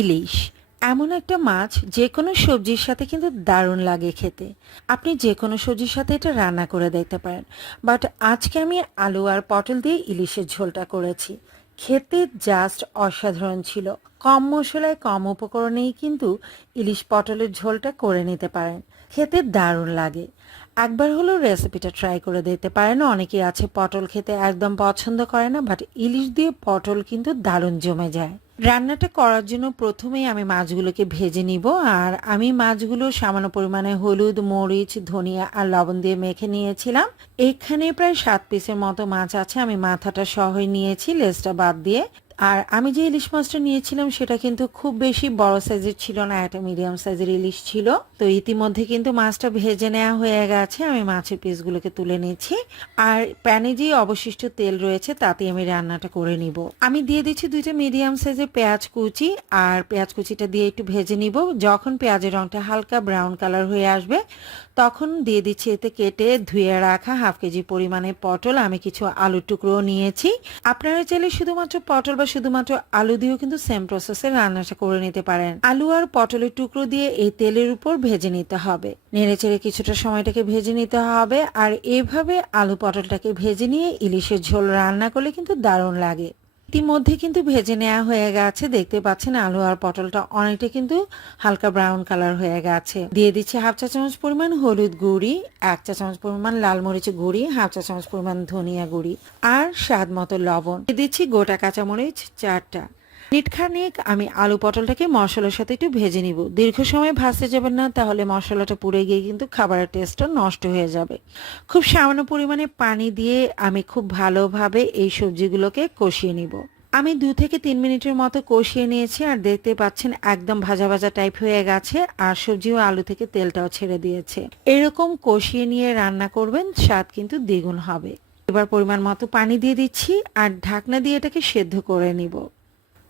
ইলিশ। এমন একটা মাছ যে কোনো সবজির সাথে কিন্তু দারুণ লাগে খেতে। আপনি যে কোনো সবজির সাথে এটা রান্না করে দেখতে পারেন। বাট আজকে আমি আলু আর পটল দিয়ে ইলিশের ঝোলটা করেছি। খেতে জাস্ট অসাধারণ ছিল। কম মশলায় কম উপকরণেই কিন্তু ইলিশ পটলের ঝোলটা করে নিতে পারেন। খেতে দারুণ লাগে। একবার হলেও রেসিপিটা ট্রাই করে দেখতে পারেন। অনেকেই আছে পটল খেতে একদম পছন্দ করে না, বাট ইলিশ দিয়ে পটল কিন্তু দারুণ জমে যায়। রান্নাটা করার জন্য প্রথমেই আমি মাছগুলোকে ভেজে নিব আর আমি মাছগুলো সামান্য পরিমাণে হলুদ, মরিচ, ধনিয়া আর লবণ দিয়ে মেখে নিয়েছিলাম। এখানে প্রায় সাত পিসের মতো মাছ আছে, আমি মাথাটা সহই নিয়েছি, লেজটা বাদ দিয়ে। আর আমি যে ইলিশ মাছটা নিয়েছিলাম, সেটা কিন্তু খুব বেশি বড় সাইজের ছিল না একটা মিডিয়াম সাইজের ইলিশ ছিল। তো ইতিমধ্যে কিন্তু মাছটা ভেজে নেওয়া হয়ে গেছে, আমি মাছের পিসগুলোকে তুলে নিচ্ছি। আর প্যানে যে অবশিষ্ট তেল রয়েছে, তাতে আমি রান্নাটা করে নিব। আমি দিয়ে দিচ্ছি দুইটা মিডিয়াম সাইজের পেঁয়াজ কুচি, আর পেঁয়াজ কুচিটা দিয়ে একটু ভেজে নিব। যখন পেঁয়াজের রংটা হালকা ব্রাউন কালার হয়ে আসবে, তখন দিয়ে দিচ্ছি এতে কেটে ধুয়ে রাখা হাফ কেজি পরিমাণে পটল। আমি কিছু আলুর টুকরো নিয়েছি। আপনারা চাইলে শুধুমাত্র পটল বা শুধুমাত্র আলু দিয়েও কিন্তু সেম প্রসেসে রান্নাটা করে নিতে পারেন। আলু আর পটলের টুকরো দিয়ে এই তেলের উপর ভেজে নিতে হবে। নেড়ে চেড়ে কিছুটা সময়টাকে ভেজে নিতে হবে। আর এভাবে আলু পটলটাকে ভেজে নিয়ে ইলিশের ঝোল রান্না করলে কিন্তু দারুণ লাগে। ইতিমধ্যে কিন্তু ভেজে নেওয়া হয়ে গেছে। দেখতে পাচ্ছেন আলু আর পটলটা অনেকটা কিন্তু হালকা ব্রাউন কালার হয়ে গেছে। দিয়ে দিচ্ছি হাফ চা চামচ পরিমাণ হলুদ গুঁড়ি, এক চা চামচ পরিমাণ লাল মরিচ গুঁড়ি, হাফ চা চামচ পরিমাণ ধনিয়া গুঁড়ি আর স্বাদ মতো লবণ। দিয়ে দিচ্ছি গোটা কাঁচামরিচ চারটা। মিনিটখানেক আমি আলু পটলটাকে মশলার সাথে একটু ভেজে নিব। দীর্ঘ সময় ভাজতে যাবেন না, তাহলে মশলাটা পুড়ে গিয়ে কিন্তু খাবারের টেস্টটা নষ্ট হয়ে যাবে। খুব সামান্য পরিমাণে পানি দিয়ে আমি খুব ভালোভাবে এই সবজিগুলোকে কষিয়ে নিব। আমি দু থেকে তিন মিনিটের মতো কষিয়ে নিয়েছি আর দেখতে পাচ্ছেন একদম ভাজা ভাজা টাইপ হয়ে গেছে আর সবজি ও আলু থেকে তেলটাও ছেড়ে দিয়েছে। এরকম কষিয়ে নিয়ে রান্না করবেন, স্বাদ কিন্তু দ্বিগুণ হবে। এবার পরিমাণ মতো পানি দিয়ে দিচ্ছি আর ঢাকনা দিয়ে এটাকে সেদ্ধ করে নিব।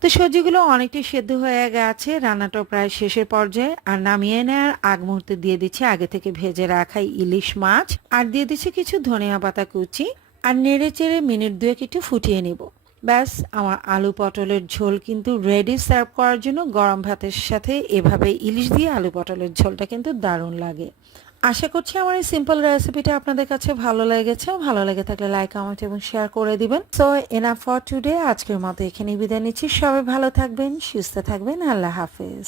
তো সবজিগুলো অনেকটাই সেদ্ধ হয়ে গেছে রান্নাটা প্রায় শেষের পর্যায়ে। আর নামিয়ে নেওয়ার আগ মুহূর্তে দিয়ে দিচ্ছি আগে থেকে ভেজে রাখা ইলিশ মাছ। আর দিয়ে দিচ্ছি কিছু ধনিয়া পাতা কুচি। আর নেড়ে চেড়ে মিনিট দুয়েক একটু ফুটিয়ে নিব। ব্যাস, আমার আলু পটলের ঝোল কিন্তু রেডি সার্ভ করার জন্য গরম ভাতের সাথে এভাবে ইলিশ দিয়ে আলু পটলের ঝোলটা কিন্তু দারুণ লাগে। আশা করছি আমার এই সিম্পল রেসিপিটা আপনাদের কাছে ভালো লেগেছে। ভালো লেগে থাকলে লাইক কমেন্ট এবং শেয়ার করে দিবেন। সো এনাফ ফর টুডে আজকের মতো এখানে বিদায় নিচ্ছি। সবাই ভালো থাকবেন, সুস্থ থাকবেন। আল্লাহ হাফেজ।